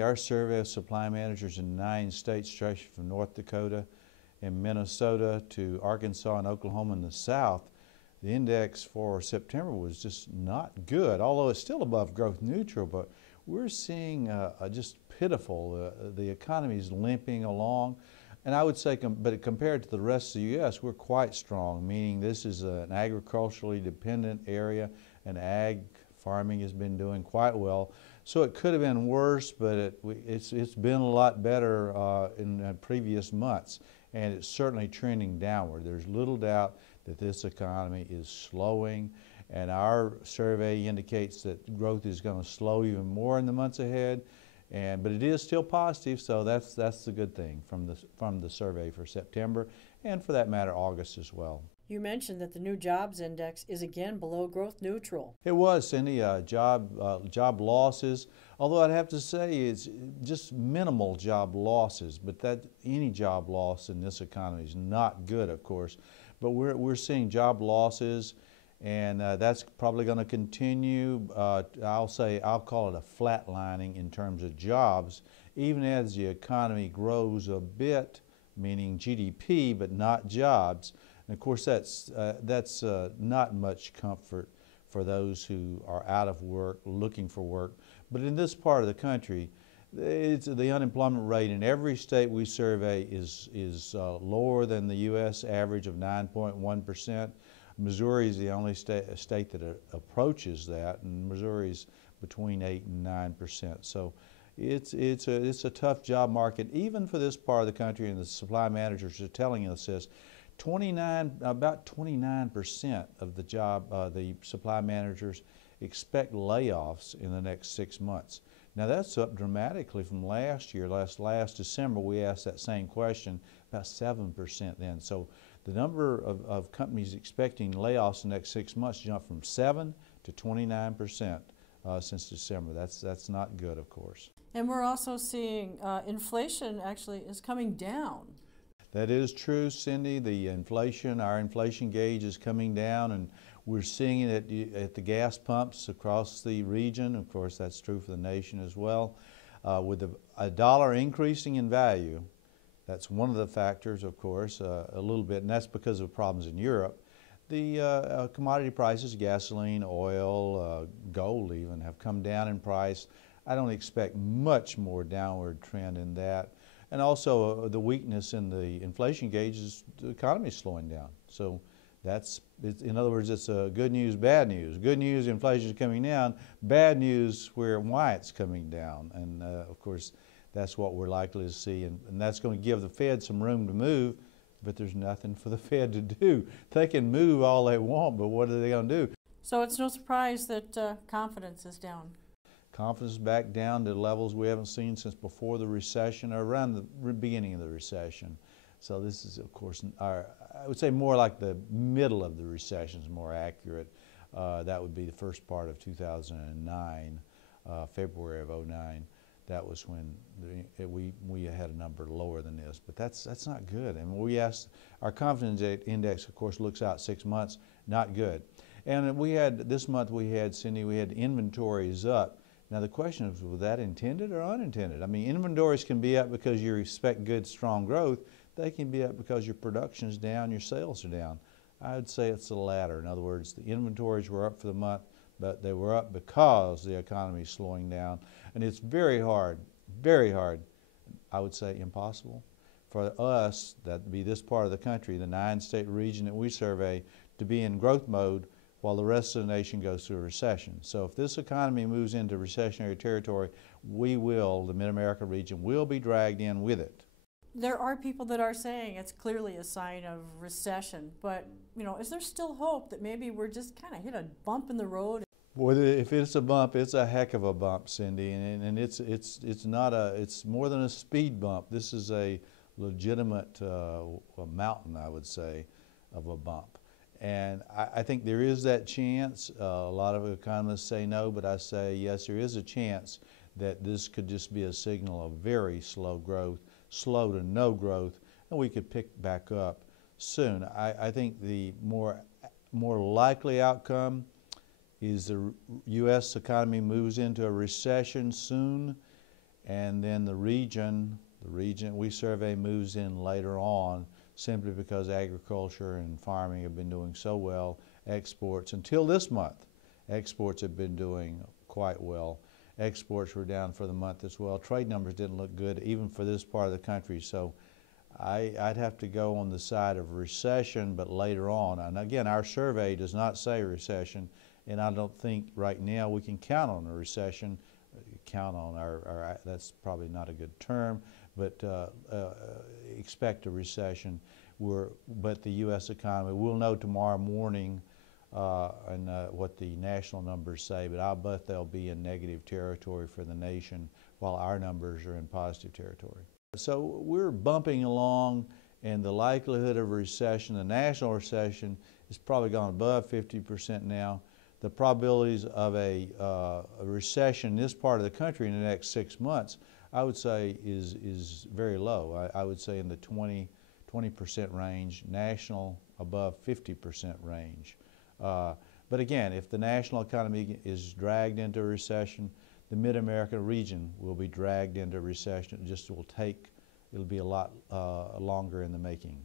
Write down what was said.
Our survey of supply managers in 9 states, stretching from North Dakota and Minnesota to Arkansas and Oklahoma in the south, the index for September was just not good, although it's still above growth neutral, but we're seeing just pitiful. The economy is limping along. And I would say, but compared to the rest of the U.S., we're quite strong, meaning this is an agriculturally dependent area, and ag farming has been doing quite well. So it could have been worse, but it's been a lot better in previous months, and it's certainly trending downward. There's little doubt that this economy is slowing, and our survey indicates that growth is going to slow even more in the months ahead. But it is still positive, so that's the good thing from the survey for September, and for that matter, August as well. You mentioned that the new jobs index is again below growth neutral. It was, Cindy, job losses, although I'd have to say it's just minimal job losses, but that any job loss in this economy is not good, of course. But we're seeing job losses, and that's probably going to continue. I'll call it a flatlining in terms of jobs, even as the economy grows a bit, meaning GDP, but not jobs. And of course, that's not much comfort for those who are out of work, looking for work. But in this part of the country, the unemployment rate in every state we survey is lower than the U.S. average of 9.1%. Missouri is the only state that approaches that, and Missouri is between 8 and 9%. So it's a tough job market, even for this part of the country, and the supply managers are telling us this. About 29% of the supply managers expect layoffs in the next 6 months. Now that's up dramatically from last year. Last December we asked that same question, about 7% then. So the number of companies expecting layoffs in the next 6 months jumped from 7 to 29% since December. That's not good, of course. And we're also seeing inflation actually is coming down. That is true, Cindy. Our inflation gauge is coming down, and we're seeing it at the gas pumps across the region. Of course, that's true for the nation as well. With a dollar increasing in value, that's one of the factors, of course, a little bit, and that's because of problems in Europe. The commodity prices, gasoline, oil, gold even, have come down in price. I don't expect much more downward trend in that. And also the weakness in the inflation gauge is the economy is slowing down. So in other words, it's good news, bad news. Good news, inflation is coming down. Bad news, why it's coming down. And of course, that's what we're likely to see. And that's going to give the Fed some room to move, but there's nothing for the Fed to do. They can move all they want, but what are they going to do? So it's no surprise that confidence is down. Confidence back down to levels we haven't seen since before the recession, or around the beginning of the recession. So this is, of course, I would say more like the middle of the recession is more accurate. That would be the first part of 2009, February of 2009. That was when we had a number lower than this, but that's not good. And we asked, our confidence index, of course, looks out 6 months, not good. And this month, Cindy, we had inventories up. Now the question is, was that intended or unintended? I mean, inventories can be up because you expect good, strong growth. They can be up because your production is down, your sales are down. I would say it's the latter. In other words, the inventories were up for the month, but they were up because the economy is slowing down. And it's very hard, I would say impossible, for us, that would be this part of the country, the 9-state region that we survey, to be in growth mode while the rest of the nation goes through a recession. So if this economy moves into recessionary territory, the Mid-America region will be dragged in with it. There are people that are saying it's clearly a sign of recession, but is there still hope that maybe we're just kind of hit a bump in the road? Boy, if it's a bump, it's a heck of a bump, Cindy, and it's more than a speed bump. This is a legitimate mountain, I would say, of a bump. And I think there is that chance. A lot of economists say no, but I say yes, there is a chance that this could just be a signal of very slow growth, slow to no growth, and we could pick back up soon. I think the more likely outcome is the U.S. economy moves into a recession soon, and then the region we survey moves in later on, simply because agriculture and farming have been doing so well. Exports, until this month, exports have been doing quite well. Exports were down for the month as well. Trade numbers didn't look good even for this part of the country, so I'd have to go on the side of recession, but later on. And again, our survey does not say recession, and I don't think right now we can count on a recession. Count on that's probably not a good term, but expect a recession. But the U.S. economy, we'll know tomorrow morning and what the national numbers say, but I'll bet they'll be in negative territory for the nation while our numbers are in positive territory. So we're bumping along, and the likelihood of a recession, the national recession, is probably gone above 50% now. The probabilities of a recession in this part of the country in the next 6 months, I would say, is very low. I would say in the 20% range, national above 50% range. But again, if the national economy is dragged into a recession, the Mid-America region will be dragged into recession. It'll be a lot longer in the making.